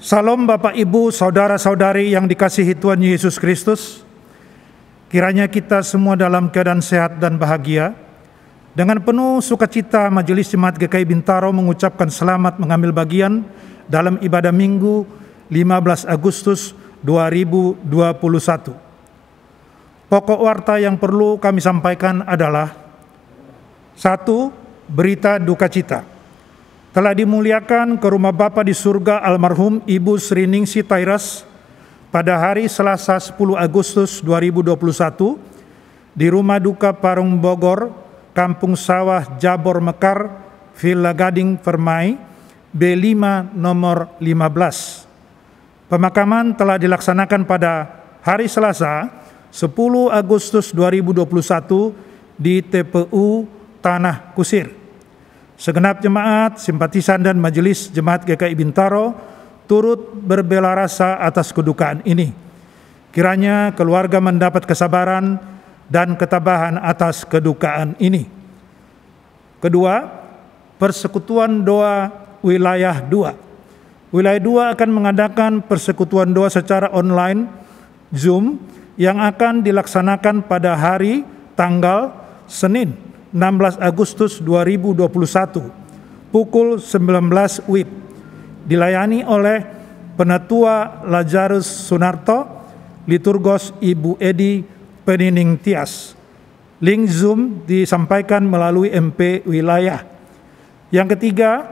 Salam Bapak Ibu, saudara-saudari yang dikasihi Tuhan Yesus Kristus. Kiranya kita semua dalam keadaan sehat dan bahagia. Dengan penuh sukacita Majelis Jemaat GKI Bintaro mengucapkan selamat mengambil bagian dalam ibadah Minggu 15 Agustus 2021. Pokok warta yang perlu kami sampaikan adalah: 1. Berita duka cita. Telah dimuliakan ke rumah Bapa di surga almarhum Ibu Sri Ningsi Tairas pada hari Selasa 10 Agustus 2021 di Rumah Duka Parung Bogor, Kampung Sawah Jabor Mekar, Villa Gading Permai, B5 nomor 15. Pemakaman telah dilaksanakan pada hari Selasa 10 Agustus 2021 di TPU Tanah Kusir. Segenap jemaat, simpatisan dan majelis jemaat GKI Bintaro turut berbela rasa atas kedukaan ini. Kiranya keluarga mendapat kesabaran dan ketabahan atas kedukaan ini. Kedua, persekutuan doa wilayah 2. Wilayah 2 akan mengadakan persekutuan doa secara online Zoom yang akan dilaksanakan pada hari tanggal Senin 16 Agustus 2021 pukul 19 WIB, dilayani oleh Penatua Lazarus Sunarto, Liturgos Ibu Edi Penining Tias. Link Zoom disampaikan melalui MP Wilayah. Yang ketiga,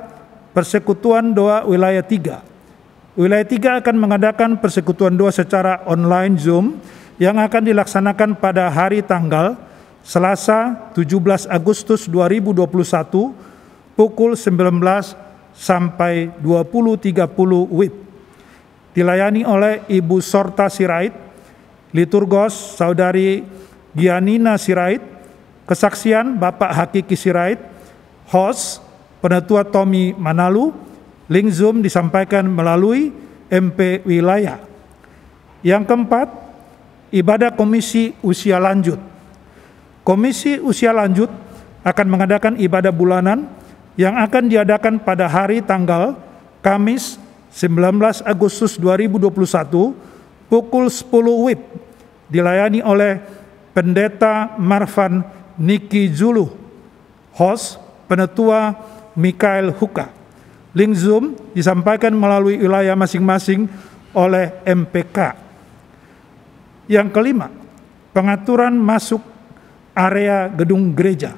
persekutuan doa wilayah 3. Wilayah 3 akan mengadakan persekutuan doa secara online Zoom yang akan dilaksanakan pada hari tanggal Selasa 17 Agustus 2021 pukul 19 sampai 20.30 WIB. Dilayani oleh Ibu Sorta Sirait, Liturgos Saudari Gianina Sirait, kesaksian Bapak Hakiki Sirait, host Penatua Tommy Manalu. Link Zoom disampaikan melalui MP Wilayah. Yang keempat, ibadah Komisi Usia Lanjut. Komisi Usia Lanjut akan mengadakan ibadah bulanan yang akan diadakan pada hari tanggal Kamis 19 Agustus 2021 pukul 10 WIB, dilayani oleh Pendeta Marvan Niki Zulu, host Penatua Mikael Huka. Link Zoom disampaikan melalui wilayah masing-masing oleh MPK. Yang kelima, pengaturan masuk area gedung gereja.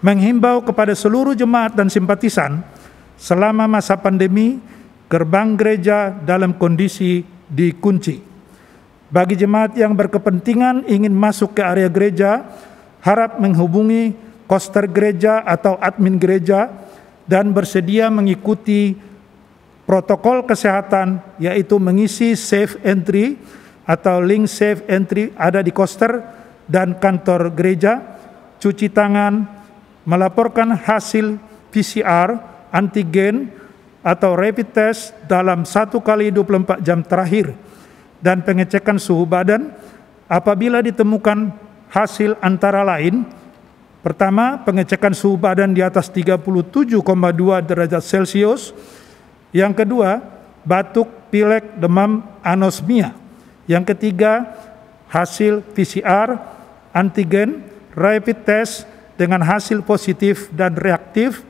Menghimbau kepada seluruh jemaat dan simpatisan, selama masa pandemi, gerbang gereja dalam kondisi dikunci. Bagi jemaat yang berkepentingan ingin masuk ke area gereja, harap menghubungi koster gereja atau admin gereja dan bersedia mengikuti protokol kesehatan, yaitu mengisi safe entry atau link safe entry ada di koster dan kantor gereja, cuci tangan, melaporkan hasil PCR, antigen, atau rapid test dalam 1 kali 24 jam terakhir, dan pengecekan suhu badan apabila ditemukan hasil antara lain: pertama, pengecekan suhu badan di atas 37,2 derajat Celcius. Yang kedua, batuk, pilek, demam, anosmia. Yang ketiga, hasil PCR, antigen, rapid test dengan hasil positif dan reaktif.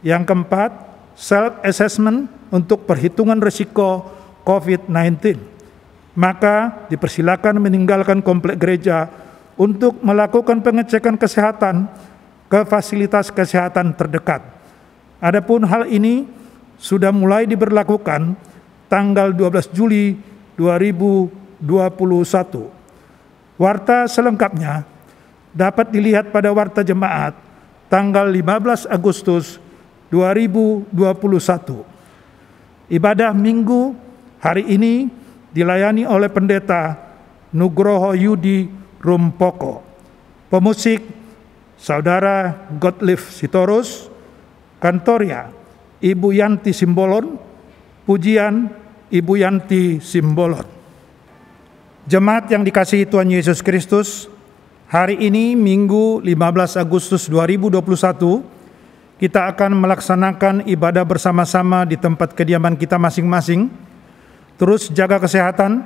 Yang keempat, self-assessment untuk perhitungan risiko COVID-19. Maka dipersilakan meninggalkan komplek gereja untuk melakukan pengecekan kesehatan ke fasilitas kesehatan terdekat. Adapun hal ini sudah mulai diberlakukan tanggal 12 Juli 2021. Warta selengkapnya dapat dilihat pada Warta Jemaat tanggal 15 Agustus 2021. Ibadah Minggu hari ini dilayani oleh Pendeta Nugroho Yudi Rumpoko. Pemusik Saudara Gottlieb Sitorus, Kantoria Ibu Yanti Simbolon, pujian Ibu Yanti Simbolon. Jemaat yang dikasihi Tuhan Yesus Kristus, hari ini Minggu 15 Agustus 2021, kita akan melaksanakan ibadah bersama-sama di tempat kediaman kita masing-masing. Terus jaga kesehatan,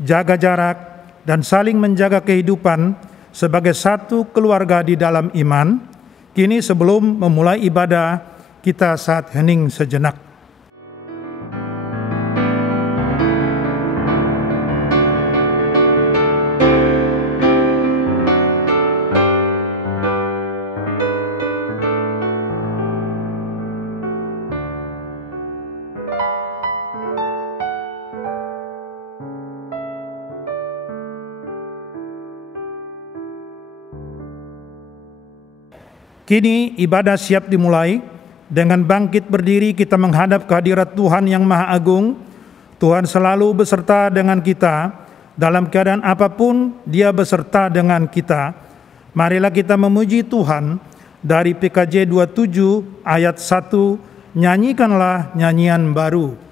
jaga jarak, dan saling menjaga kehidupan sebagai satu keluarga di dalam iman. Kini sebelum memulai ibadah, kita saat hening sejenak. Kini ibadah siap dimulai. Dengan bangkit berdiri kita menghadap kehadirat Tuhan yang Maha Agung. Tuhan selalu beserta dengan kita. Dalam keadaan apapun Dia beserta dengan kita. Marilah kita memuji Tuhan. Dari PKJ 27 ayat 1, nyanyikanlah nyanyian baru.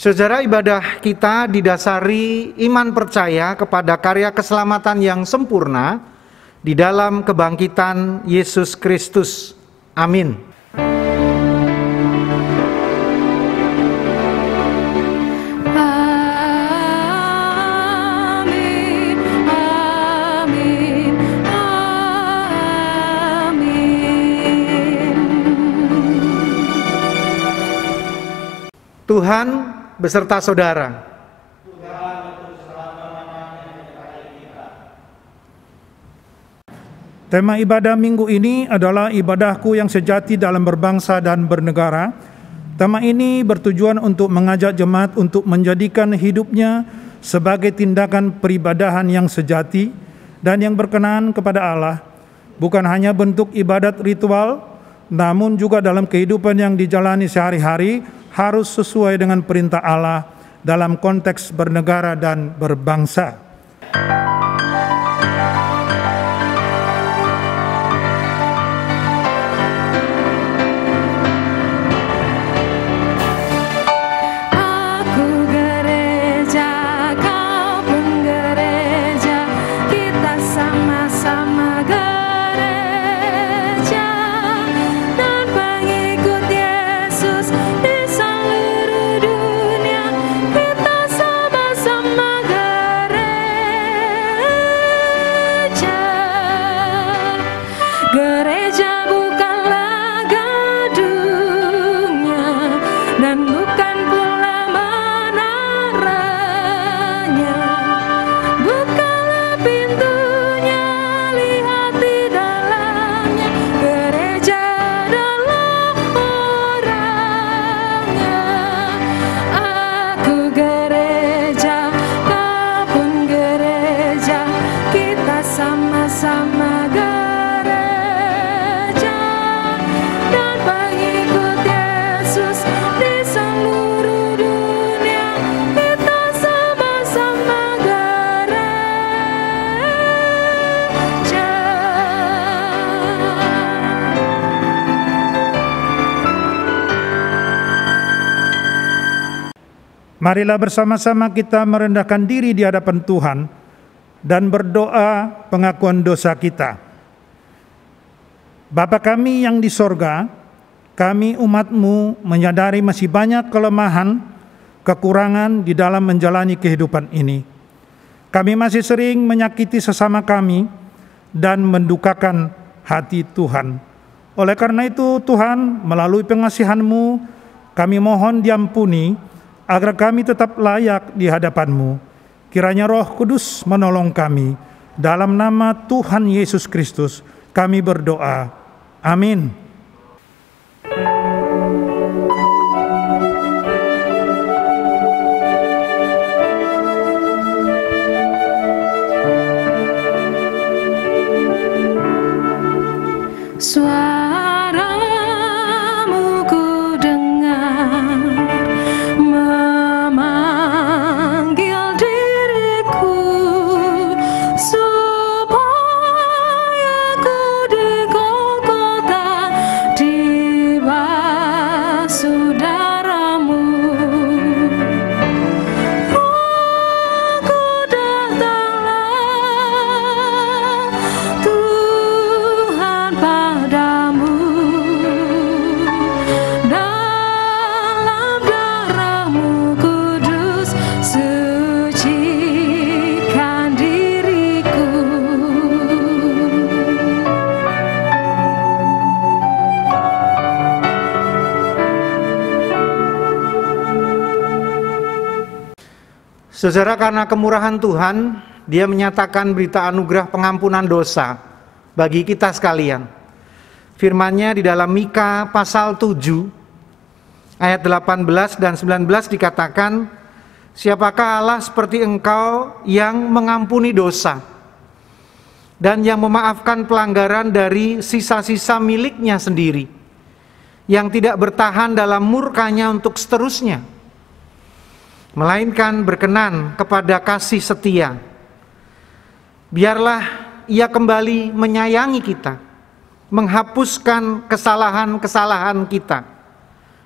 Saudara, ibadah kita didasari iman percaya kepada karya keselamatan yang sempurna di dalam kebangkitan Yesus Kristus. Amin. Tuhan beserta saudara. Tema ibadah minggu ini adalah ibadahku yang sejati dalam berbangsa dan bernegara. Tema ini bertujuan untuk mengajak jemaat untuk menjadikan hidupnya sebagai tindakan peribadahan yang sejati dan yang berkenan kepada Allah. Bukan hanya bentuk ibadat ritual, namun juga dalam kehidupan yang dijalani sehari-hari harus sesuai dengan perintah Allah dalam konteks bernegara dan berbangsa. Marilah bersama-sama kita merendahkan diri di hadapan Tuhan dan berdoa pengakuan dosa kita. Bapa kami yang di sorga, kami umat-Mu menyadari masih banyak kelemahan, kekurangan di dalam menjalani kehidupan ini. Kami masih sering menyakiti sesama kami dan mendukakan hati Tuhan. Oleh karena itu Tuhan, melalui pengasihan-Mu, kami mohon diampuni agar kami tetap layak di hadapan-Mu. Kiranya Roh Kudus menolong kami. Dalam nama Tuhan Yesus Kristus kami berdoa. Amin. Saudara, karena kemurahan Tuhan, Dia menyatakan berita anugerah pengampunan dosa bagi kita sekalian. Firman-Nya di dalam Mika pasal 7 ayat 18 dan 19 dikatakan, siapakah Allah seperti engkau yang mengampuni dosa dan yang memaafkan pelanggaran dari sisa-sisa miliknya sendiri, yang tidak bertahan dalam murkanya untuk seterusnya, melainkan berkenan kepada kasih setia. Biarlah Ia kembali menyayangi kita, menghapuskan kesalahan-kesalahan kita,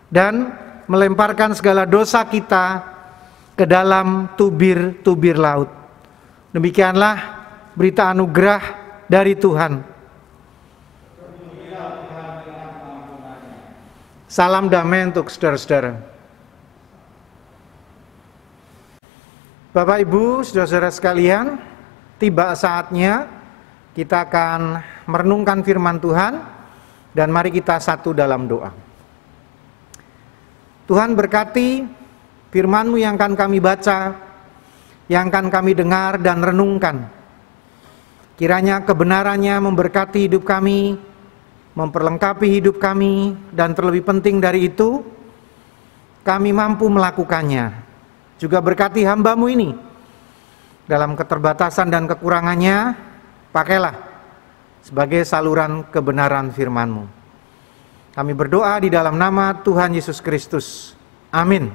dan melemparkan segala dosa kita ke dalam tubir-tubir laut. Demikianlah berita anugerah dari Tuhan. Salam damai untuk saudara-saudara. Bapak, Ibu, saudara-saudara sekalian, tiba saatnya kita akan merenungkan firman Tuhan, dan mari kita satu dalam doa. Tuhan, berkati firman-Mu yang akan kami baca, yang akan kami dengar dan renungkan. Kiranya kebenarannya memberkati hidup kami, memperlengkapi hidup kami, dan terlebih penting dari itu, kami mampu melakukannya. Juga berkati hamba-Mu ini, dalam keterbatasan dan kekurangannya, pakailah sebagai saluran kebenaran firman-Mu. Kami berdoa di dalam nama Tuhan Yesus Kristus. Amin.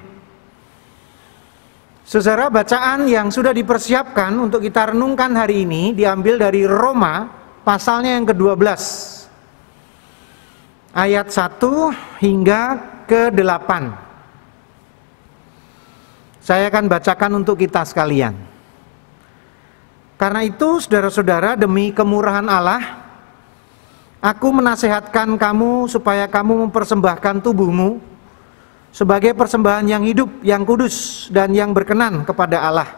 Saudara, bacaan yang sudah dipersiapkan untuk kita renungkan hari ini diambil dari Roma pasalnya yang ke-12. Ayat 1 hingga ke-8. Saya akan bacakan untuk kita sekalian. Karena itu, saudara-saudara, demi kemurahan Allah, aku menasehatkan kamu supaya kamu mempersembahkan tubuhmu sebagai persembahan yang hidup, yang kudus, dan yang berkenan kepada Allah.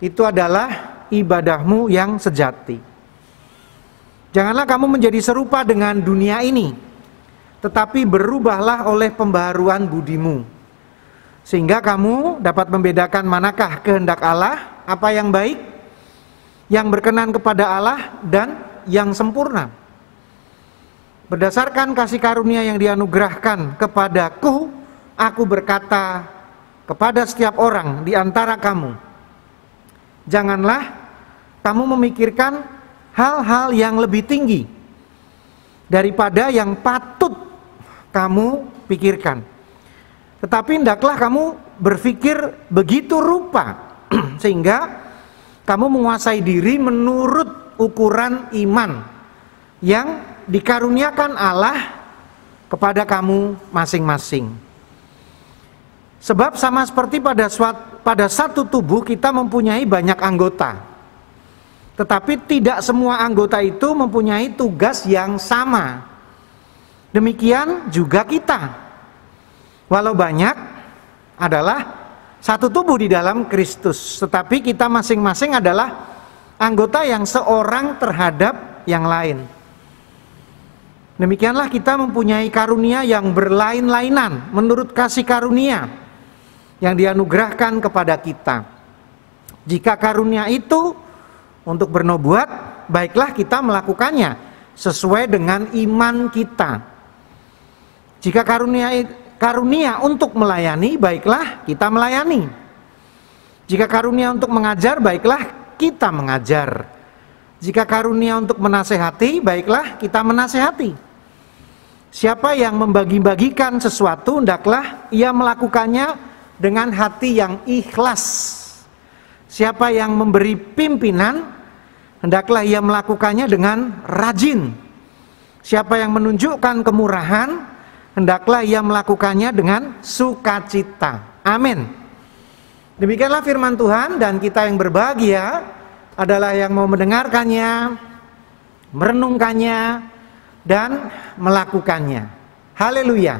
Itu adalah ibadahmu yang sejati. Janganlah kamu menjadi serupa dengan dunia ini, tetapi berubahlah oleh pembaharuan budimu, sehingga kamu dapat membedakan manakah kehendak Allah, apa yang baik, yang berkenan kepada Allah, dan yang sempurna. Berdasarkan kasih karunia yang dianugerahkan kepadaku, aku berkata kepada setiap orang di antara kamu, janganlah kamu memikirkan hal-hal yang lebih tinggi daripada yang patut kamu pikirkan. Tetapi hendaklah kamu berpikir begitu rupa sehingga kamu menguasai diri menurut ukuran iman yang dikaruniakan Allah kepada kamu masing-masing. Sebab sama seperti pada satu tubuh kita mempunyai banyak anggota, tetapi tidak semua anggota itu mempunyai tugas yang sama. Demikian juga kita, walau banyak, adalah satu tubuh di dalam Kristus, tetapi kita masing-masing adalah anggota yang seorang terhadap yang lain. Demikianlah kita mempunyai karunia yang berlain-lainan menurut kasih karunia yang dianugerahkan kepada kita. Jika karunia itu untuk bernubuat, baiklah kita melakukannya sesuai dengan iman kita. Jika karunia untuk melayani, baiklah kita melayani. Jika karunia untuk mengajar, baiklah kita mengajar. Jika karunia untuk menasehati, baiklah kita menasehati. Siapa yang membagi-bagikan sesuatu, hendaklah ia melakukannya dengan hati yang ikhlas. Siapa yang memberi pimpinan, hendaklah ia melakukannya dengan rajin. Siapa yang menunjukkan kemurahan, hendaklah ia melakukannya dengan sukacita. Amin. Demikianlah firman Tuhan, dan kita yang berbahagia adalah yang mau mendengarkannya, merenungkannya, dan melakukannya. Haleluya.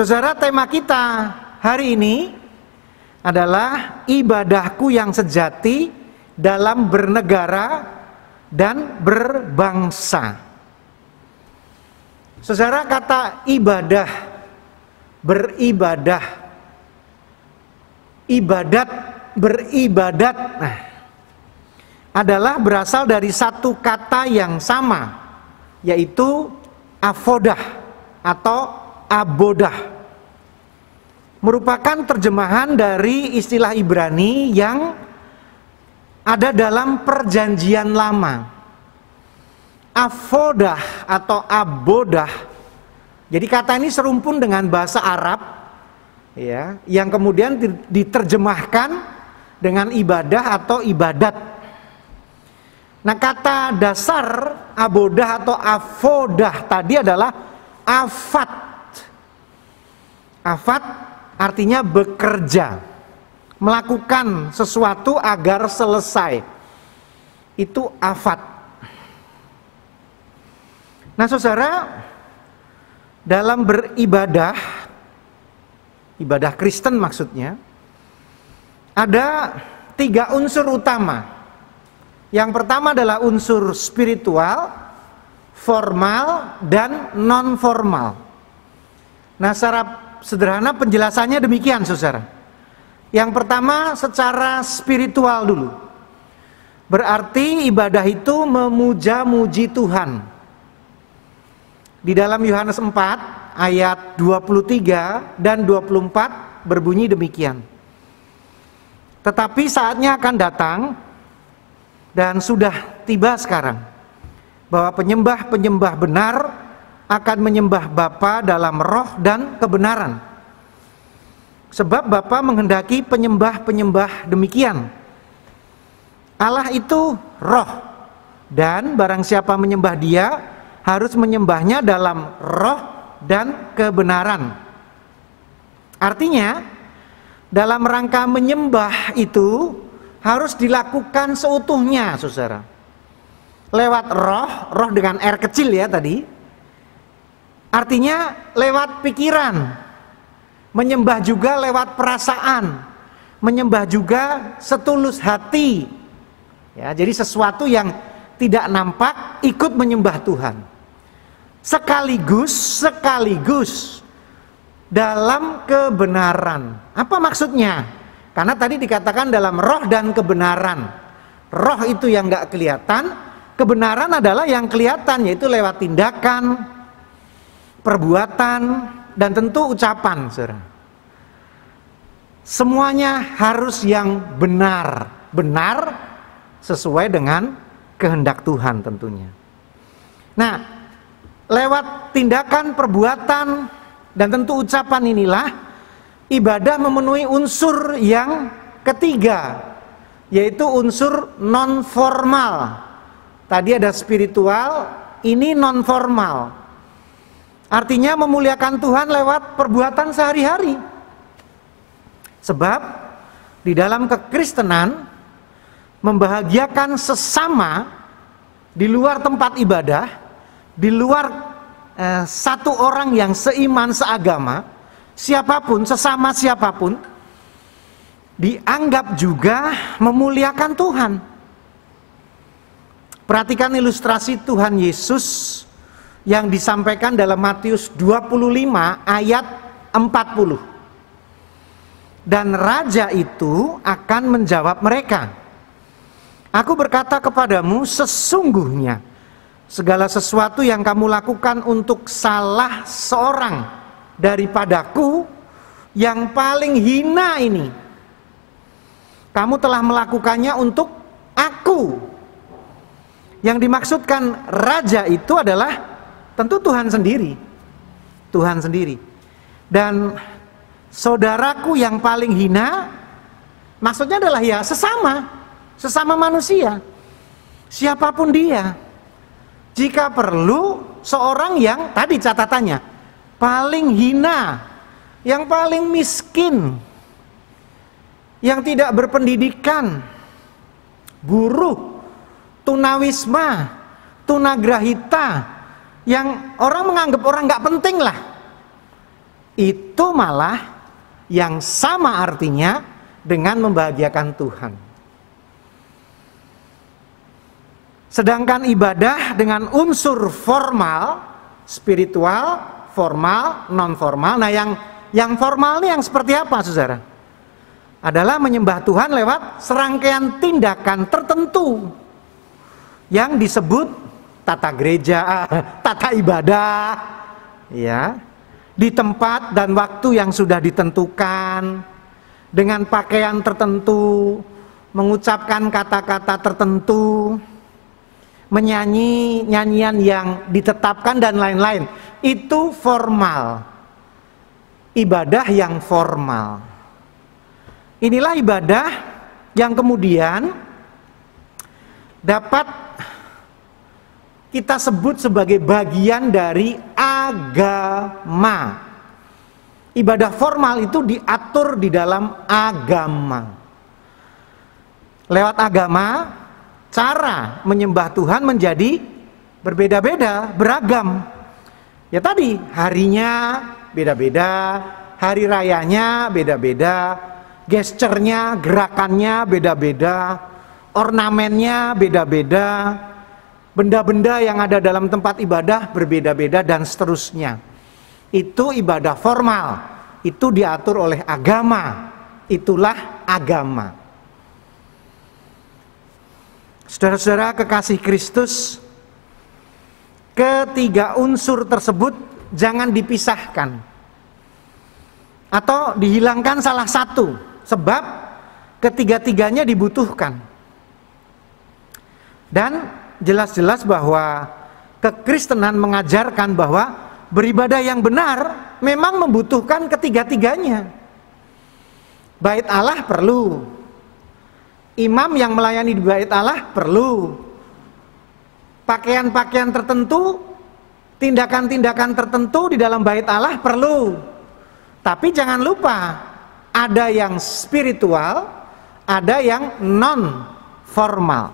Saudara, tema kita hari ini adalah ibadahku yang sejati dalam bernegara dan berbangsa. Saudara, kata ibadah, beribadah, ibadat, beribadat, adalah berasal dari satu kata yang sama, yaitu avodah atau abodah. Merupakan terjemahan dari istilah Ibrani yang ada dalam Perjanjian Lama. Avodah atau abodah. Jadi kata ini serumpun dengan bahasa Arab, ya, yang kemudian diterjemahkan dengan ibadah atau ibadat. Nah, kata dasar abodah atau avodah tadi adalah afat. Afat artinya bekerja, melakukan sesuatu agar selesai. Itu afat. Nah, saudara, dalam beribadah, ibadah Kristen maksudnya, ada 3 unsur utama. Yang pertama adalah unsur spiritual, formal, dan non-formal. Nah, secara sederhana penjelasannya demikian, saudara. Yang pertama secara spiritual dulu. Berarti ibadah itu memuja-muji Tuhan. Di dalam Yohanes 4 ayat 23 dan 24 berbunyi demikian. Tetapi saatnya akan datang dan sudah tiba sekarang, bahwa penyembah-penyembah benar akan menyembah Bapa dalam roh dan kebenaran. Sebab Bapa menghendaki penyembah-penyembah demikian. Allah itu roh, dan barang siapa menyembah Dia harus menyembahnya dalam roh dan kebenaran. Artinya, dalam rangka menyembah itu harus dilakukan seutuhnya, saudara. Lewat roh dengan R kecil ya tadi. Artinya lewat pikiran. Menyembah juga lewat perasaan. Menyembah juga setulus hati. Ya, jadi sesuatu yang tidak nampak ikut menyembah Tuhan. Sekaligus dalam kebenaran. Apa maksudnya? Karena tadi dikatakan dalam roh dan kebenaran. Roh itu yang gak kelihatan, kebenaran adalah yang kelihatan, yaitu lewat tindakan, perbuatan, dan tentu ucapan, saudara. Semuanya harus yang benar, benar sesuai dengan kehendak Tuhan tentunya. Nah, lewat tindakan, perbuatan, dan tentu ucapan inilah ibadah memenuhi unsur yang ketiga, yaitu unsur non-formal. Tadi ada spiritual, ini non-formal. Artinya memuliakan Tuhan lewat perbuatan sehari-hari. Sebab di dalam kekristenan, membahagiakan sesama di luar tempat ibadah, di luar satu orang yang seiman seagama, siapapun, sesama siapapun, dianggap juga memuliakan Tuhan. Perhatikan ilustrasi Tuhan Yesus yang disampaikan dalam Matius 25 ayat 40. Dan raja itu akan menjawab mereka, Aku berkata kepadamu, sesungguhnya segala sesuatu yang kamu lakukan untuk salah seorang daripadaku yang paling hina ini, kamu telah melakukannya untuk aku. Yang dimaksudkan raja itu adalah tentu Tuhan sendiri. Tuhan sendiri. Dan saudaraku yang paling hina, maksudnya adalah ya sesama manusia, siapapun dia. Jika perlu seorang yang tadi catatannya paling hina, yang paling miskin, yang tidak berpendidikan, buruh, tunawisma, tunagrahita, yang orang menganggap orang nggak penting lah. Itu malah yang sama artinya dengan membahagiakan Tuhan. Sedangkan ibadah dengan unsur formal, spiritual, formal, non formal. Nah, yang formal ini yang seperti apa, saudara? Adalah menyembah Tuhan lewat serangkaian tindakan tertentu yang disebut tata gereja, tata ibadah, ya, di tempat dan waktu yang sudah ditentukan, dengan pakaian tertentu, mengucapkan kata-kata tertentu, menyanyi nyanyian yang ditetapkan dan lain-lain. Itu formal. Ibadah yang formal. Inilah ibadah yang kemudian dapat kita sebut sebagai bagian dari agama. Ibadah formal itu diatur di dalam agama. Lewat agama, cara menyembah Tuhan menjadi berbeda-beda, beragam. Ya tadi, harinya beda-beda, hari rayanya beda-beda, gesturnya, gerakannya beda-beda, ornamennya beda-beda, benda-benda yang ada dalam tempat ibadah berbeda-beda, dan seterusnya. Itu ibadah formal, itu diatur oleh agama, itulah agama. Saudara-saudara kekasih Kristus, ketiga unsur tersebut jangan dipisahkan atau dihilangkan salah satu, sebab ketiga-tiganya dibutuhkan. Dan jelas-jelas bahwa kekristenan mengajarkan bahwa beribadah yang benar memang membutuhkan ketiga-tiganya. Bait Allah perlu, imam yang melayani di bait Allah perlu, pakaian-pakaian tertentu, tindakan-tindakan tertentu di dalam bait Allah perlu. Tapi jangan lupa, ada yang spiritual, ada yang non formal.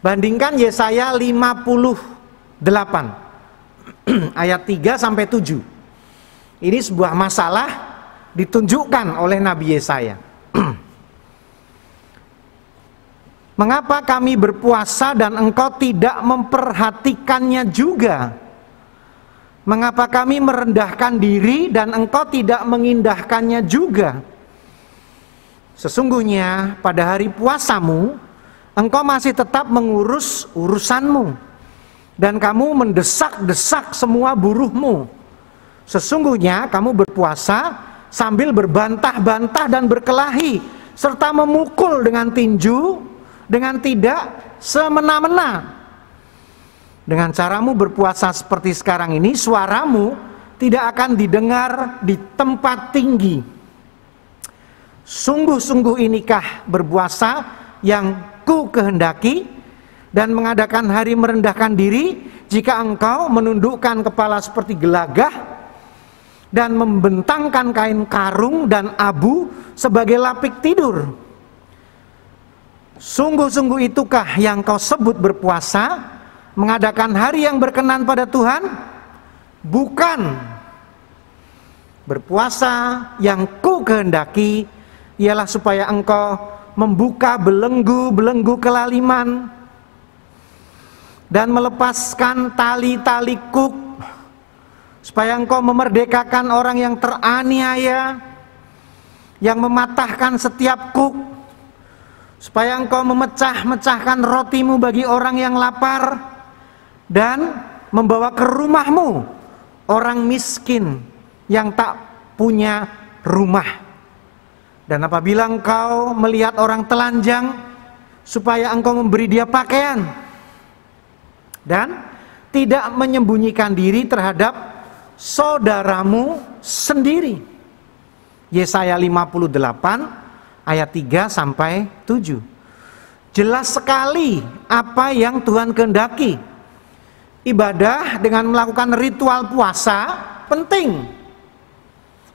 Bandingkan Yesaya 58 ayat 3 sampai 7. Ini sebuah masalah ditunjukkan oleh Nabi Yesaya. Mengapa kami berpuasa dan engkau tidak memperhatikannya juga? Mengapa kami merendahkan diri dan engkau tidak mengindahkannya juga? Sesungguhnya pada hari puasamu, engkau masih tetap mengurus urusanmu, dan kamu mendesak-desak semua buruhmu. Sesungguhnya kamu berpuasa sambil berbantah-bantah dan berkelahi, serta memukul dengan tinju, dengan tidak semena-mena. Dengan caramu berpuasa seperti sekarang ini, suaramu tidak akan didengar di tempat tinggi. Sungguh-sungguh inikah berpuasa yang ku kehendaki, dan mengadakan hari merendahkan diri, jika engkau menundukkan kepala seperti gelagah, dan membentangkan kain karung dan abu sebagai lapik tidur. Sungguh-sungguh itukah yang kau sebut berpuasa, mengadakan hari yang berkenan pada Tuhan? Bukan. Berpuasa yang ku kehendaki ialah supaya engkau membuka belenggu-belenggu kelaliman dan melepaskan tali-tali kuk, supaya engkau memerdekakan orang yang teraniaya, yang mematahkan setiap kuk, supaya engkau memecah-mecahkan rotimu bagi orang yang lapar, dan membawa ke rumahmu orang miskin yang tak punya rumah. Dan apabila engkau melihat orang telanjang, supaya engkau memberi dia pakaian, dan tidak menyembunyikan diri terhadap saudaramu sendiri. Yesaya 58 ayat 3 sampai 7. Jelas sekali apa yang Tuhan kehendaki. Ibadah dengan melakukan ritual puasa penting.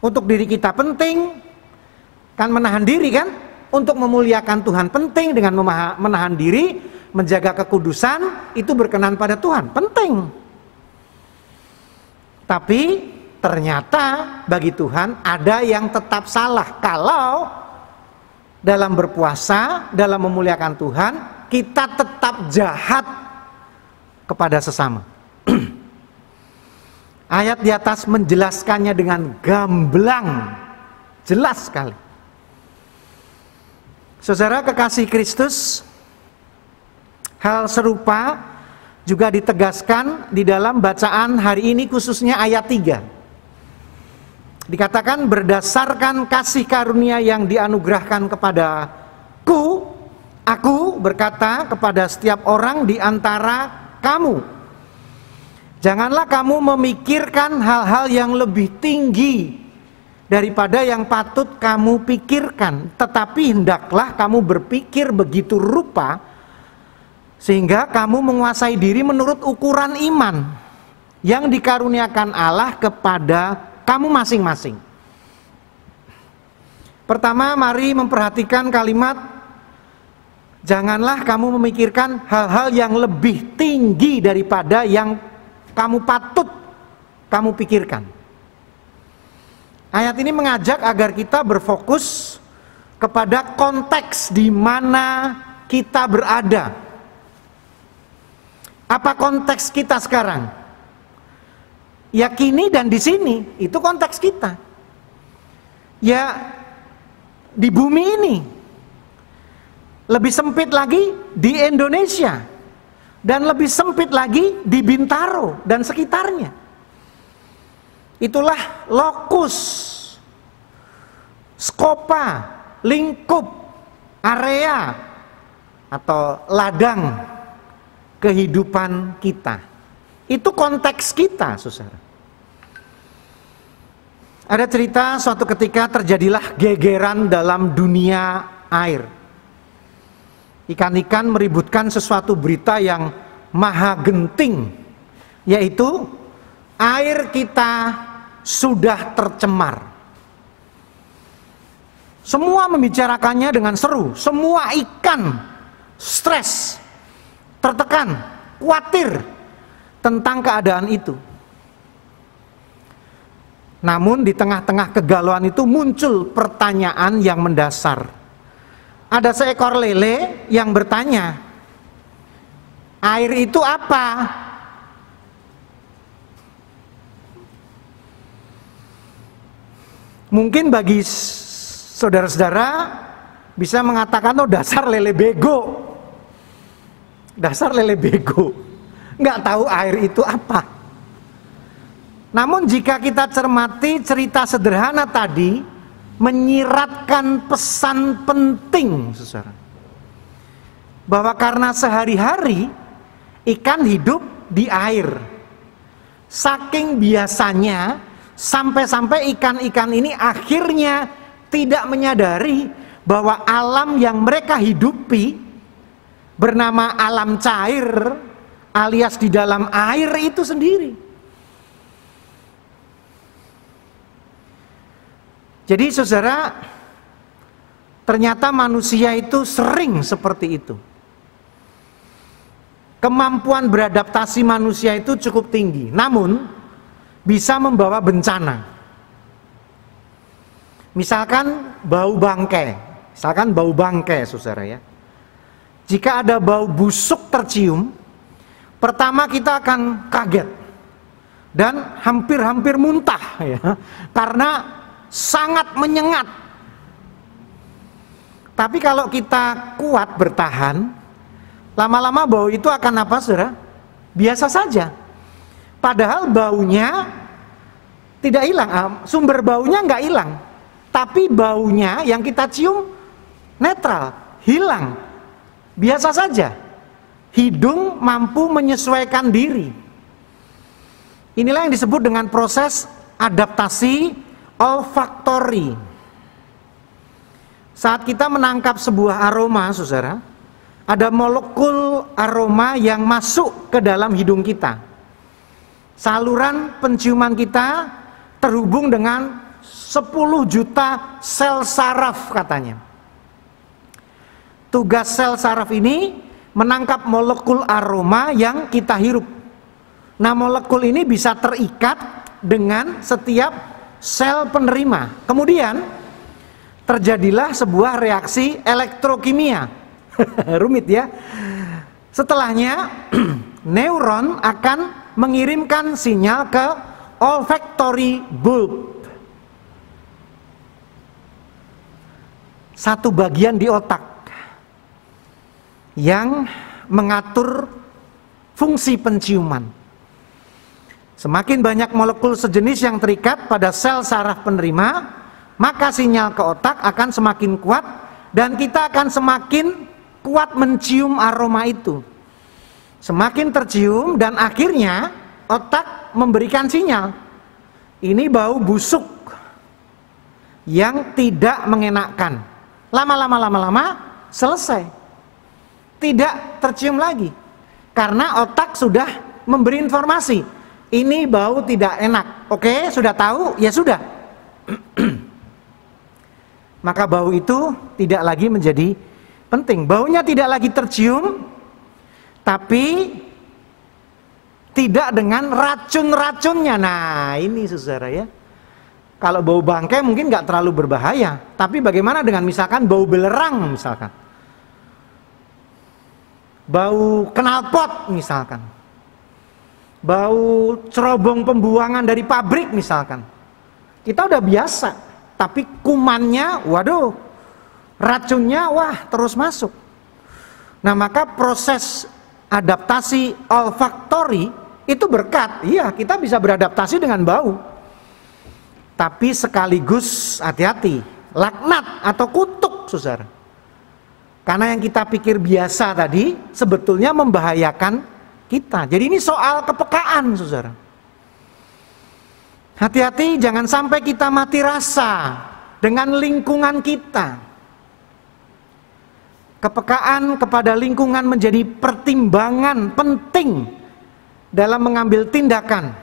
Untuk diri kita penting, kan menahan diri kan, untuk memuliakan Tuhan penting. Dengan menahan diri, menjaga kekudusan, itu berkenan pada Tuhan, penting. Tapi ternyata bagi Tuhan ada yang tetap salah kalau dalam berpuasa, dalam memuliakan Tuhan, kita tetap jahat kepada sesama. Ayat di atas menjelaskannya dengan gamblang, jelas sekali. Saudara kekasih Kristus, hal serupa juga ditegaskan di dalam bacaan hari ini, khususnya ayat 3. Dikatakan berdasarkan kasih karunia yang dianugerahkan kepadaku, aku berkata kepada setiap orang di antara kamu, janganlah kamu memikirkan hal-hal yang lebih tinggi daripada yang patut kamu pikirkan, tetapi hendaklah kamu berpikir begitu rupa sehingga kamu menguasai diri menurut ukuran iman yang dikaruniakan Allah kepada kamu masing-masing. Pertama, mari memperhatikan kalimat janganlah kamu memikirkan hal-hal yang lebih tinggi daripada yang kamu patut kamu pikirkan. Ayat ini mengajak agar kita berfokus kepada konteks di mana kita berada. Apa konteks kita sekarang? Ya kini dan di sini, itu konteks kita. Ya di bumi ini. Lebih sempit lagi di Indonesia. Dan lebih sempit lagi di Bintaro dan sekitarnya. Itulah lokus, skopa, lingkup, area, atau ladang kehidupan kita. Itu konteks kita, saudara. Ada cerita suatu ketika terjadilah gegeran dalam dunia air. Ikan-ikan meributkan sesuatu berita yang maha genting, yaitu air kita sudah tercemar. Semua membicarakannya dengan seru. Semua ikan stres, tertekan, khawatir tentang keadaan itu. Namun di tengah-tengah kegalauan itu muncul pertanyaan yang mendasar. Ada seekor lele yang bertanya, air itu apa? Mungkin bagi saudara-saudara bisa mengatakan, oh dasar lele bego. Dasar lele bego. Nggak tahu air itu apa. Namun jika kita cermati cerita sederhana tadi, menyiratkan pesan penting, saudara. Bahwa karena sehari-hari ikan hidup di air. Saking biasanya, sampai-sampai ikan-ikan ini akhirnya tidak menyadari bahwa alam yang mereka hidupi bernama alam cair alias di dalam air itu sendiri. Jadi saudara, ternyata manusia itu sering seperti itu. Kemampuan beradaptasi manusia itu cukup tinggi, namun bisa membawa bencana. Misalkan bau bangkai, saudara ya. Jika ada bau busuk tercium, pertama kita akan kaget dan hampir-hampir muntah ya, karena sangat menyengat. Tapi kalau kita kuat bertahan, lama-lama bau itu akan apa, saudara? Biasa saja. Padahal baunya tidak hilang, sumber baunya nggak hilang, tapi baunya yang kita cium netral, hilang, biasa saja. Hidung mampu menyesuaikan diri. Inilah yang disebut dengan proses adaptasi olfaktori. Saat kita menangkap sebuah aroma, saudara, ada molekul aroma yang masuk ke dalam hidung kita. Saluran penciuman kita terhubung dengan 10 juta sel saraf katanya. Tugas sel saraf ini menangkap molekul aroma yang kita hirup. Nah, molekul ini bisa terikat dengan setiap sel penerima. Kemudian terjadilah sebuah reaksi elektrokimia. Rumit ya. Setelahnya neuron akan mengirimkan sinyal ke olfactory bulb, satu bagian di otak yang mengatur fungsi penciuman. Semakin banyak molekul sejenis yang terikat pada sel saraf penerima, maka sinyal ke otak akan semakin kuat dan kita akan semakin kuat mencium aroma itu. Semakin tercium dan akhirnya otak memberikan sinyal, ini bau busuk yang tidak mengenakkan. Lama-lama selesai, tidak tercium lagi, karena otak sudah memberi informasi, ini bau tidak enak. Oke, sudah tahu, ya sudah. Maka bau itu tidak lagi menjadi penting. Baunya tidak lagi tercium, tapi tidak dengan racun-racunnya. Nah ini saudara ya, kalau bau bangkai mungkin nggak terlalu berbahaya, tapi bagaimana dengan misalkan bau belerang misalkan, bau knalpot misalkan, bau cerobong pembuangan dari pabrik misalkan. Kita udah biasa, tapi kumannya, waduh, racunnya, wah terus masuk. Nah maka proses adaptasi olfaktori itu berkat, iya kita bisa beradaptasi dengan bau. Tapi sekaligus hati-hati, laknat atau kutuk saudara. Karena yang kita pikir biasa tadi sebetulnya membahayakan kita. Jadi ini soal kepekaan saudara. Hati-hati jangan sampai kita mati rasa dengan lingkungan kita. Kepekaan kepada lingkungan menjadi pertimbangan penting dalam mengambil tindakan.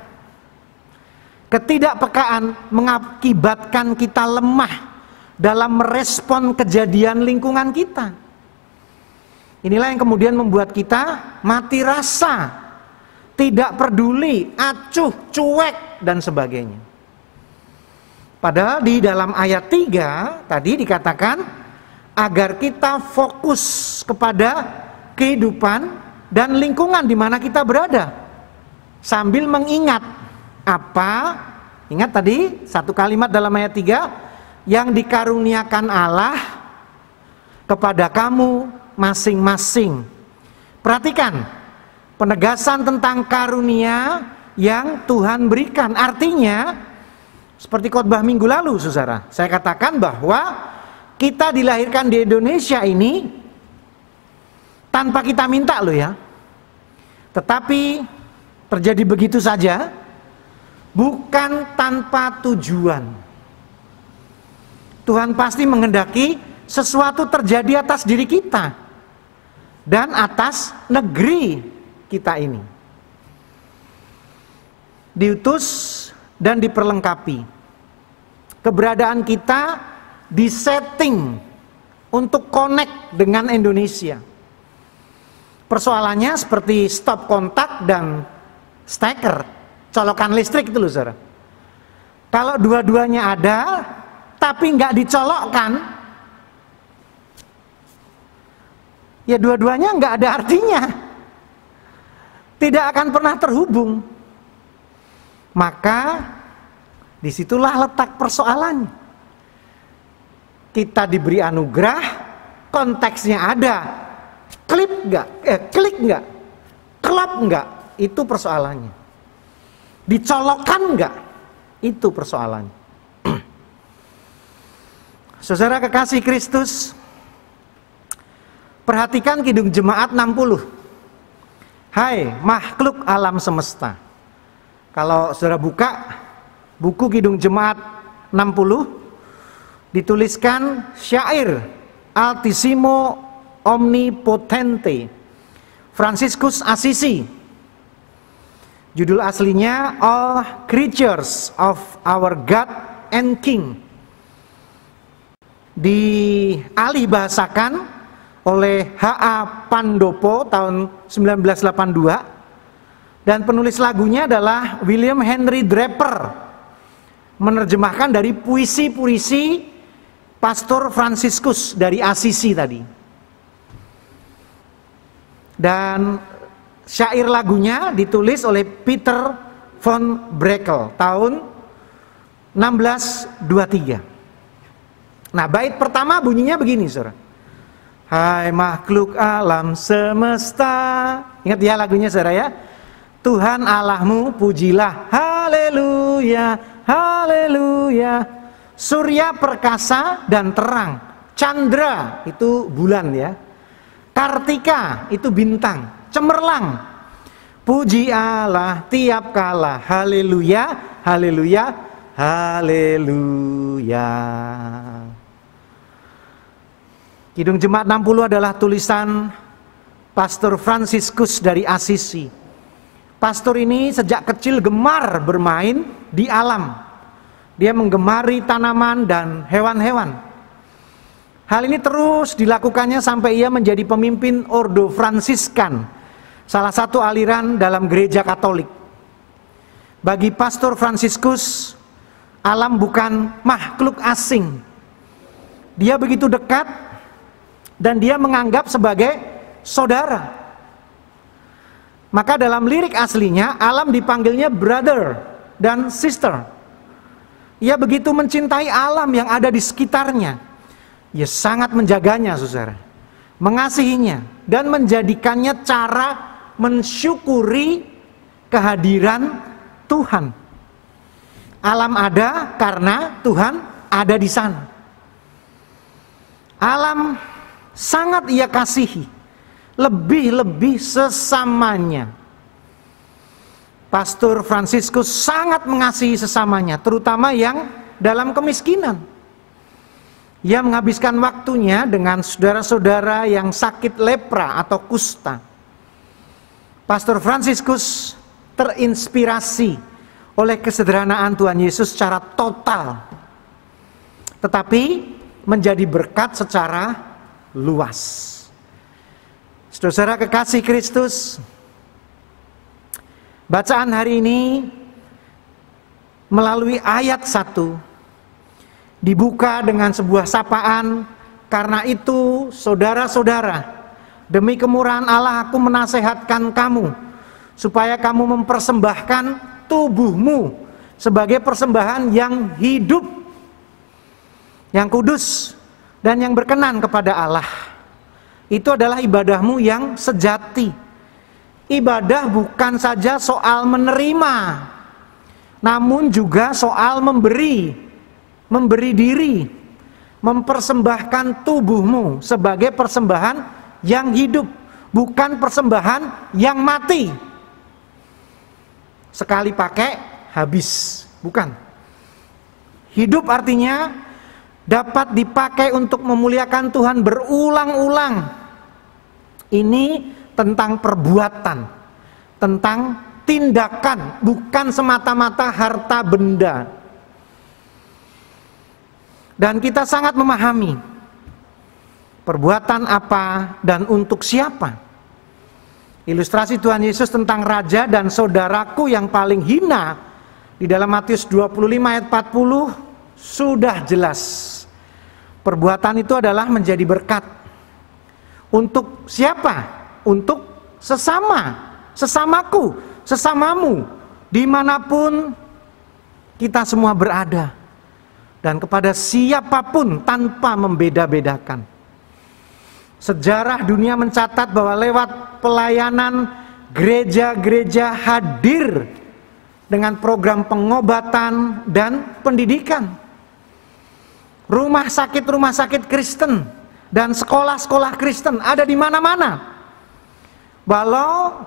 Ketidakpekaan mengakibatkan kita lemah dalam merespon kejadian lingkungan kita. Inilah yang kemudian membuat kita mati rasa, tidak peduli, acuh, cuek, dan sebagainya. Padahal di dalam ayat 3 tadi dikatakan agar kita fokus kepada kehidupan dan lingkungan di mana kita berada, sambil mengingat apa? Ingat tadi satu kalimat dalam ayat 3, yang dikaruniakan Allah kepada kamu masing-masing. Perhatikan penegasan tentang karunia yang Tuhan berikan. Artinya seperti khotbah minggu lalu saudara, saya katakan bahwa kita dilahirkan di Indonesia ini tanpa kita minta loh ya. Tetapi terjadi begitu saja, bukan tanpa tujuan. Tuhan pasti menghendaki sesuatu terjadi atas diri kita dan atas negeri kita ini. Diutus dan diperlengkapi. Keberadaan kita disetting untuk connect dengan Indonesia. Persoalannya seperti stop kontak dan steker, colokan listrik itu loh saudara. Kalau dua-duanya ada tapi nggak dicolokkan, ya dua-duanya nggak ada artinya, tidak akan pernah terhubung. Maka disitulah letak persoalannya. Kita diberi anugerah, konteksnya ada, klik nggak, klop nggak, itu persoalannya. Dicolokkan nggak, itu persoalannya. Saudara kekasih Kristus, perhatikan Kidung Jemaat 60. Hai makhluk alam semesta. Kalau saudara buka buku Kidung Jemaat 60, dituliskan syair Altissimo Omnipotente, Franciscus Assisi. Judul aslinya All Creatures of Our God and King. Dialih bahasakan oleh H.A. Pandopo tahun 1982 Dan penulis lagunya adalah William Henry Draper, menerjemahkan dari puisi-puisi Pastor Franciscus dari Assisi tadi. Dan syair lagunya ditulis oleh Peter von Brekel tahun 1623. Nah, bait pertama bunyinya begini, saudara. Hai makhluk alam semesta. Ingat ya lagunya, saudara ya. Tuhan Allahmu pujilah, haleluya, haleluya. Surya perkasa dan terang, Chandra itu bulan ya, Kartika itu bintang, cemerlang. Puji Allah tiap kala, haleluya, haleluya, haleluya. Kidung Jemaat 60 adalah tulisan Pastor Franciscus dari Assisi. Pastor ini sejak kecil gemar bermain di alam. Dia menggemari tanaman dan hewan-hewan. Hal ini terus dilakukannya sampai ia menjadi pemimpin Ordo Fransiskan, salah satu aliran dalam gereja Katolik. Bagi Pastor Franciscus, alam bukan makhluk asing. Dia begitu dekat dan dia menganggap sebagai saudara. Maka dalam lirik aslinya, alam dipanggilnya brother dan sister. Ia begitu mencintai alam yang ada di sekitarnya. Ia sangat menjaganya, saudara, mengasihinya, dan menjadikannya cara mensyukuri kehadiran Tuhan. Alam ada karena Tuhan ada di sana. Alam sangat ia kasihi, lebih-lebih sesamanya. Pastor Franciscus sangat mengasihi sesamanya, terutama yang dalam kemiskinan. Ia menghabiskan waktunya dengan saudara-saudara yang sakit lepra atau kusta. Pastor Franciscus terinspirasi oleh kesederhanaan Tuhan Yesus secara total, tetapi menjadi berkat secara luas. Saudara kekasih Kristus, bacaan hari ini melalui ayat 1 dibuka dengan sebuah sapaan. Karena itu saudara-saudara, demi kemurahan Allah aku menasehatkan kamu, supaya kamu mempersembahkan tubuhmu sebagai persembahan yang hidup, yang kudus, dan yang berkenan kepada Allah. Itu adalah ibadahmu yang sejati. Ibadah bukan saja soal menerima, namun juga soal memberi diri, mempersembahkan tubuhmu sebagai persembahan yang hidup, bukan persembahan yang mati. Sekali pakai, habis, bukan. Hidup artinya dapat dipakai untuk memuliakan Tuhan berulang-ulang. Ini tentang perbuatan, tentang tindakan, bukan semata-mata harta benda. Dan kita sangat memahami perbuatan apa dan untuk siapa. Ilustrasi Tuhan Yesus tentang raja dan saudaraku yang paling hina di dalam Matius 25 ayat 40 sudah jelas. Perbuatan itu adalah menjadi berkat. Untuk siapa? Untuk sesamaku, sesamamu, dimanapun kita semua berada. Dan kepada siapapun tanpa membeda-bedakan. Sejarah dunia mencatat bahwa lewat pelayanan gereja-gereja hadir dengan program pengobatan dan pendidikan. Rumah sakit Kristen dan sekolah-sekolah Kristen ada di mana-mana. Walau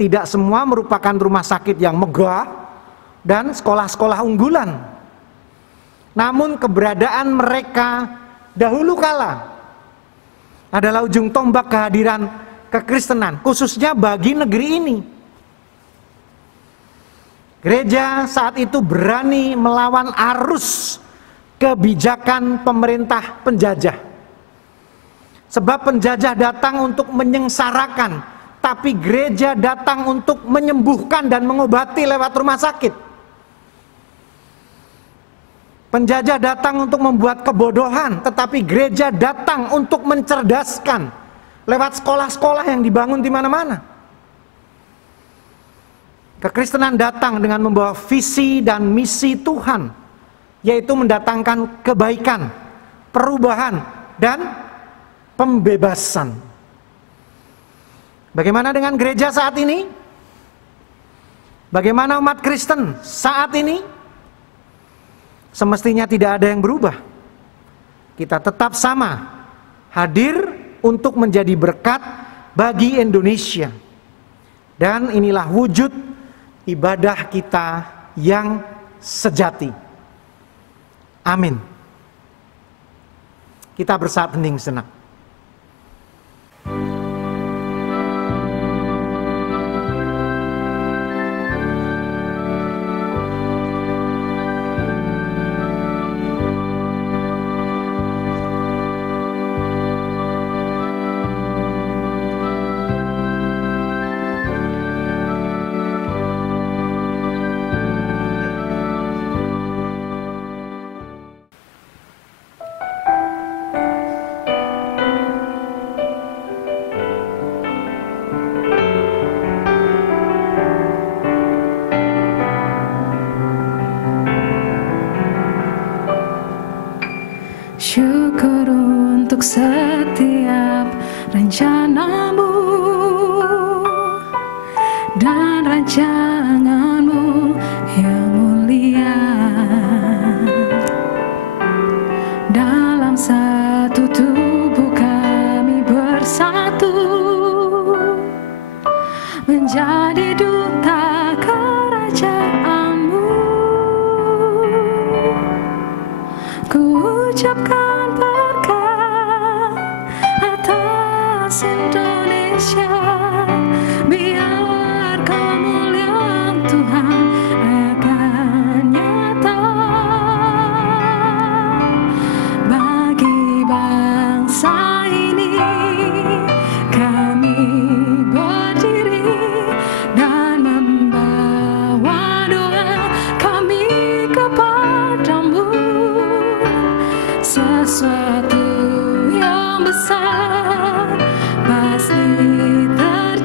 tidak semua merupakan rumah sakit yang megah dan sekolah-sekolah unggulan, namun keberadaan mereka dahulu kala adalah ujung tombak kehadiran kekristenan, khususnya bagi negeri ini. Gereja saat itu berani melawan arus kebijakan pemerintah penjajah. Sebab penjajah datang untuk menyengsarakan, tetapi gereja datang untuk menyembuhkan dan mengobati lewat rumah sakit. Penjajah datang untuk membuat kebodohan, tetapi gereja datang untuk mencerdaskan lewat sekolah-sekolah yang dibangun di mana-mana. Kekristenan datang dengan membawa visi dan misi Tuhan, yaitu mendatangkan kebaikan, perubahan, dan pembebasan. Bagaimana dengan gereja saat ini? Bagaimana umat Kristen saat ini? Semestinya tidak ada yang berubah. Kita tetap sama, hadir untuk menjadi berkat bagi Indonesia. Dan inilah wujud ibadah kita yang sejati. Amin. Kita bersatu hening sejenak. Syukur untuk setiap rencanamu dan rancanganmu yang mulia. Dalam satu tubuh kami bersatu menjadi duta kerajaanmu. Ku ucapkan berkat atas Indonesia, biar kemuliaan Tuhan akan nyata bagi bangsa ini. Kami berdiri dan membawa doa kami kepadamu. Sesuatu yang besar pasti terjadi.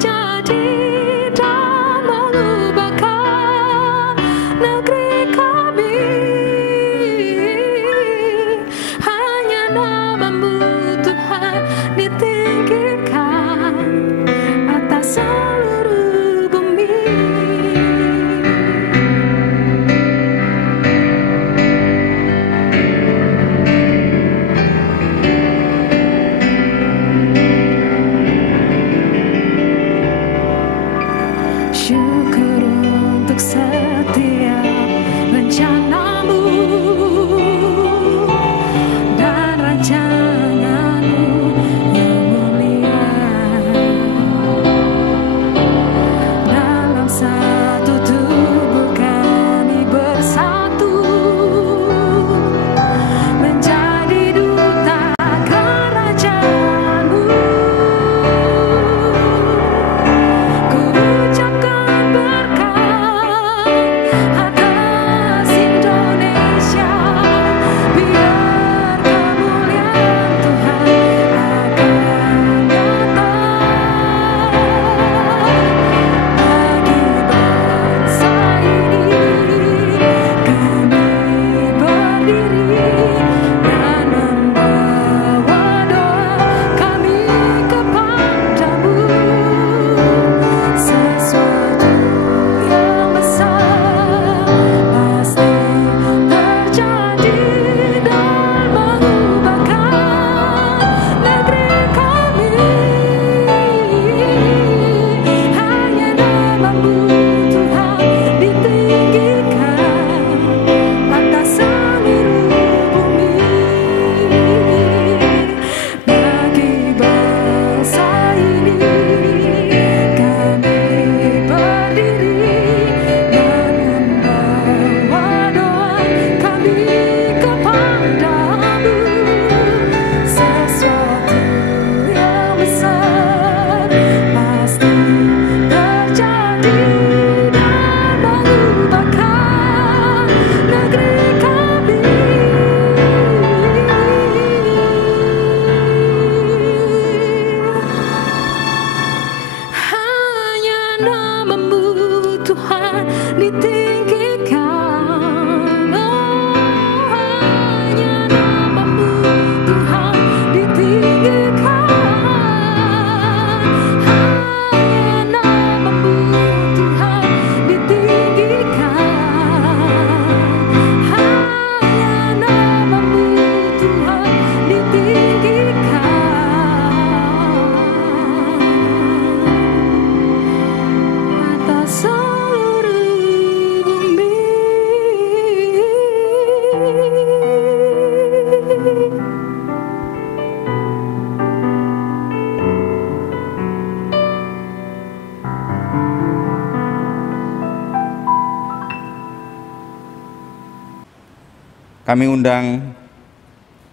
Kami undang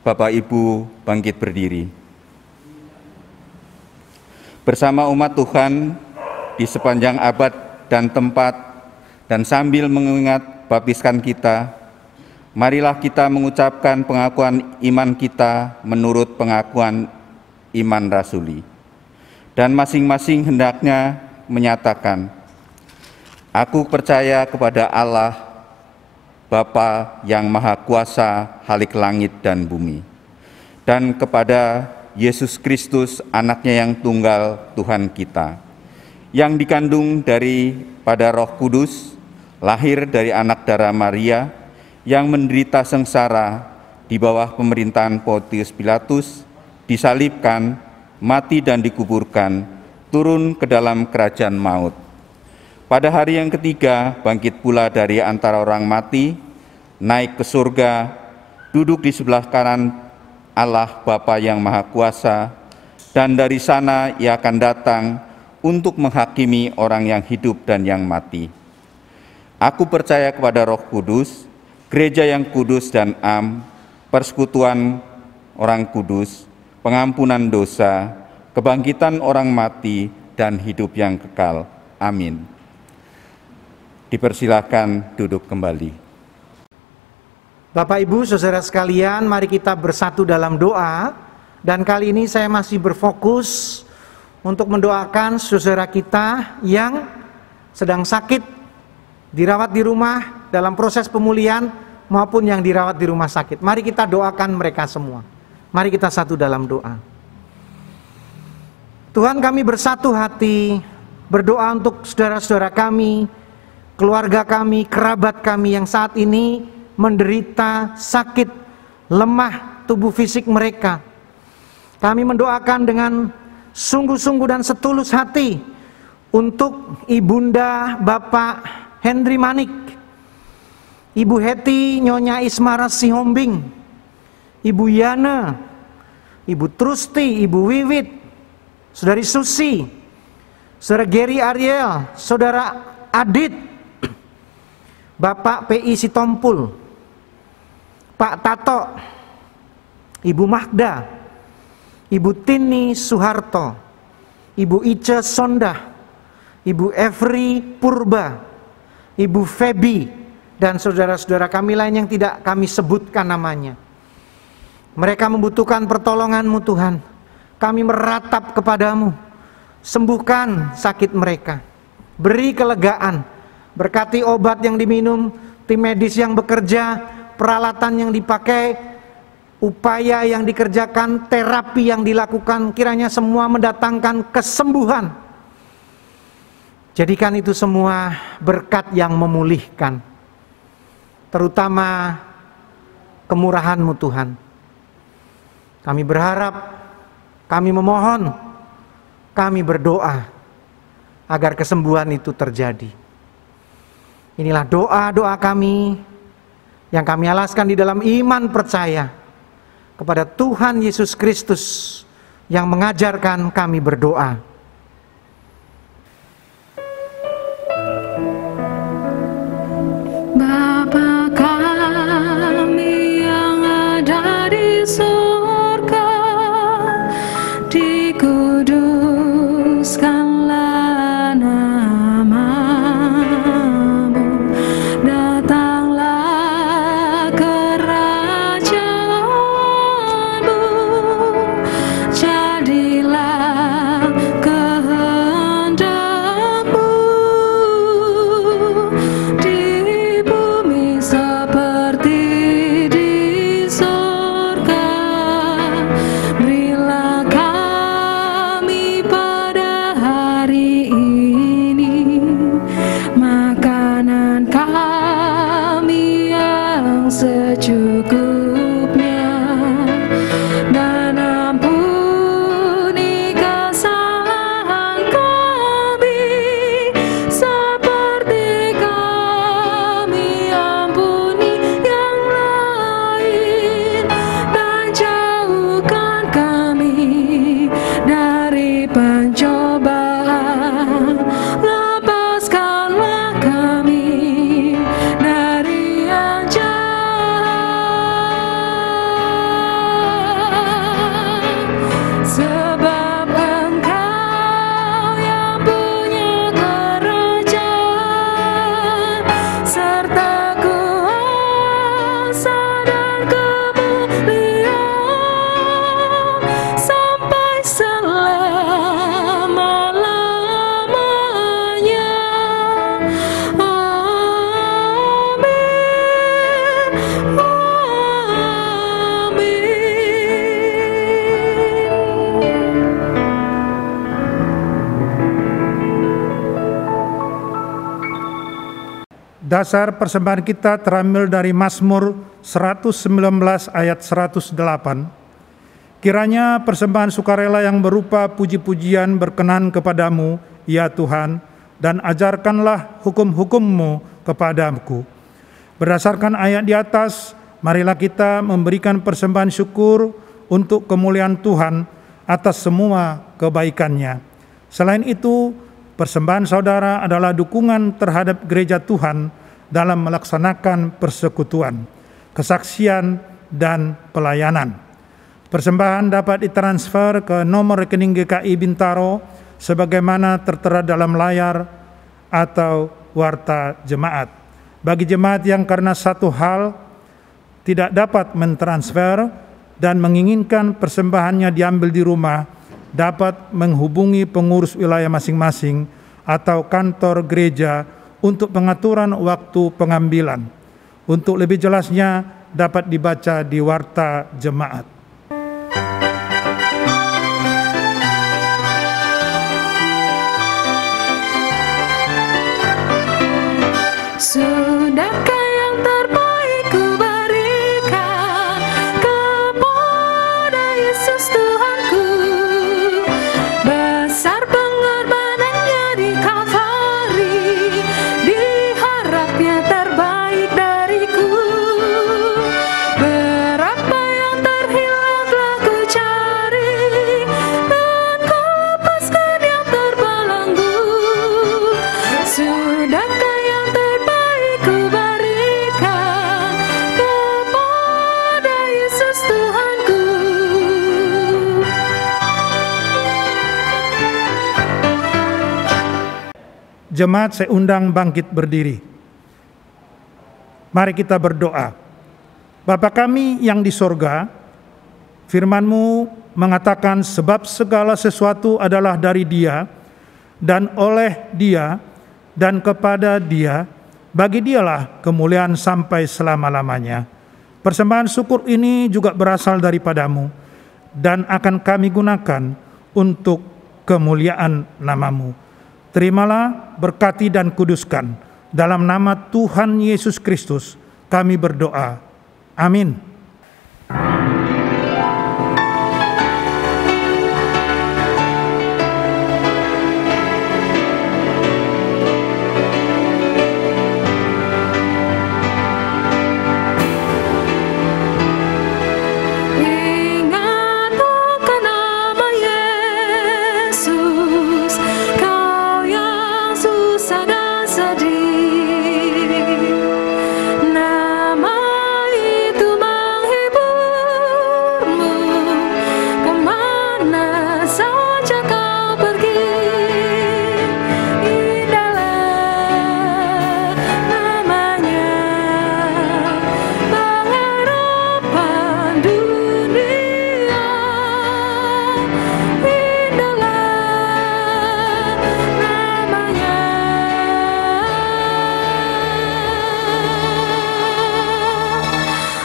Bapak Ibu bangkit berdiri. Bersama umat Tuhan di sepanjang abad dan tempat, dan sambil mengingat baptiskan kita, marilah kita mengucapkan pengakuan iman kita menurut pengakuan iman rasuli. Dan masing-masing hendaknya menyatakan, aku percaya kepada Allah, Bapa yang Maha Kuasa halik langit dan bumi, dan kepada Yesus Kristus, anaknya yang tunggal Tuhan kita, yang dikandung daripada Roh Kudus, lahir dari anak darah Maria, yang menderita sengsara di bawah pemerintahan Pontius Pilatus, disalibkan, mati dan dikuburkan, turun ke dalam kerajaan maut. Pada hari yang ketiga, bangkit pula dari antara orang mati, naik ke surga, duduk di sebelah kanan Allah Bapa yang Maha Kuasa, dan dari sana Ia akan datang untuk menghakimi orang yang hidup dan yang mati. Aku percaya kepada Roh Kudus, gereja yang kudus dan am, persekutuan orang kudus, pengampunan dosa, kebangkitan orang mati, dan hidup yang kekal. Amin. Dipersilakan duduk kembali. Bapak Ibu, saudara sekalian, mari kita bersatu dalam doa. Dan kali ini saya masih berfokus untuk mendoakan saudara kita yang sedang sakit, dirawat di rumah dalam proses pemulihan, maupun yang dirawat di rumah sakit. Mari kita doakan mereka semua. Mari kita satu dalam doa. Tuhan, kami bersatu hati berdoa untuk saudara-saudara kami, keluarga kami, kerabat kami yang saat ini menderita sakit, lemah tubuh fisik mereka. Kami mendoakan dengan sungguh-sungguh dan setulus hati untuk Ibunda Bapak Henry Manik, Ibu Heti Nyonya Ismara Sihombing, Ibu Yana, Ibu Trusti, Ibu Wiwit, Saudari Susi, Saudara Gary Ariel, Saudara Adit, Bapak P.I. Sitompul, Pak Tato, Ibu Magda, Ibu Tini Suharto, Ibu Ica Sondah, Ibu Evri Purba, Ibu Febi, dan saudara-saudara kami lain yang tidak kami sebutkan namanya. Mereka membutuhkan pertolongan-Mu Tuhan. Kami meratap kepadamu, sembuhkan sakit mereka, beri kelegaan, berkati obat yang diminum, tim medis yang bekerja, peralatan yang dipakai, upaya yang dikerjakan, terapi yang dilakukan, kiranya semua mendatangkan kesembuhan. Jadikan itu semua berkat yang memulihkan, terutama kemurahan-Mu Tuhan. Kami berharap, kami memohon, kami berdoa agar kesembuhan itu terjadi. Inilah doa-doa kami yang kami alaskan di dalam iman percaya kepada Tuhan Yesus Kristus yang mengajarkan kami berdoa. Bapa kami yang ada di surga, dikuduskanlah nama-Mu, datanglah kerajaan-Mu, jadilah kehendak-Mu di bumi seperti di surga. Berilah kami pada Dasar persembahan kita terambil dari Mazmur 119 ayat 108. Kiranya persembahan sukarela yang berupa puji-pujian berkenan kepadamu, ya Tuhan, dan ajarkanlah hukum-hukum-Mu kepadaku. Berdasarkan ayat di atas, marilah kita memberikan persembahan syukur untuk kemuliaan Tuhan atas semua kebaikan-Nya. Selain itu, persembahan saudara adalah dukungan terhadap gereja Tuhan dalam melaksanakan persekutuan, kesaksian, dan pelayanan. Persembahan dapat ditransfer ke nomor rekening GKI Bintaro sebagaimana tertera dalam layar atau warta jemaat. Bagi jemaat yang karena satu hal tidak dapat mentransfer dan menginginkan persembahannya diambil di rumah, dapat menghubungi pengurus wilayah masing-masing atau kantor gereja untuk pengaturan waktu pengambilan. Untuk lebih jelasnya dapat dibaca di warta jemaat. Sudahkah yang terbaik ku berikan kepada Yesus Tuhanku? Besar pengorbanannya di Kalvari, diharapnya terbaik dariku. Berapa yang terhilang telah ku cari, dan ku lepaskan yang terbelenggu. Sudahkah yang terbaik ku berikan kepada Yesus Tuhanku? Jemaat saya undang bangkit berdiri. Mari kita berdoa. Bapa kami yang di sorga, firman-Mu mengatakan sebab segala sesuatu adalah dari Dia, dan oleh Dia, dan kepada Dia, bagi Dialah kemuliaan sampai selama-lamanya. Persembahan syukur ini juga berasal daripada-Mu, dan akan kami gunakan untuk kemuliaan nama-Mu. Terimalah, berkati dan kuduskan. Dalam nama Tuhan Yesus Kristus kami berdoa. Amin. Ingat akan nama Yesus, kau yang susah dan sedih. Nama itu menghiburmu kemana saja kau pergi. Indahlah namanya, pengharapan dunia. Indahlah namanya.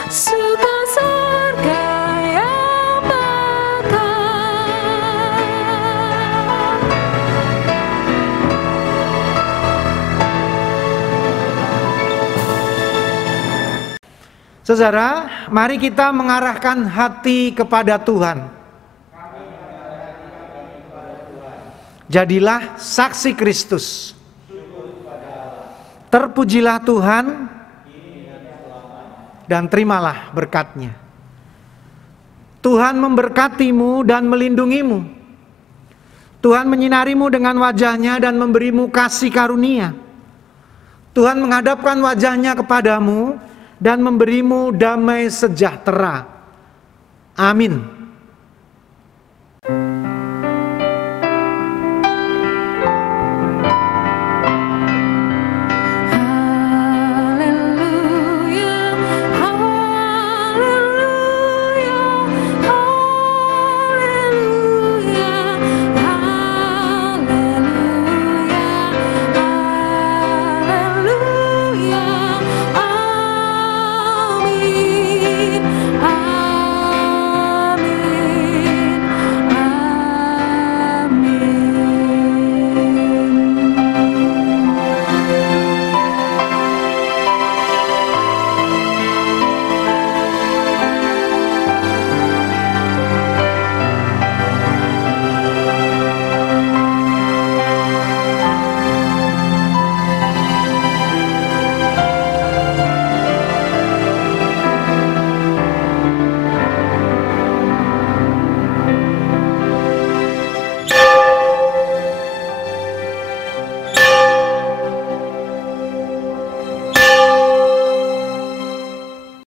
Suka surga yang bakal. Saudara, mari kita mengarahkan hati kepada Tuhan. Jadilah saksi Kristus. Terpujilah Tuhan dan terimalah berkat-Nya. Tuhan memberkatimu dan melindungimu. Tuhan menyinarimu dengan wajah-Nya dan memberimu kasih karunia. Tuhan menghadapkan wajah-Nya kepadamu dan memberimu damai sejahtera. Amin.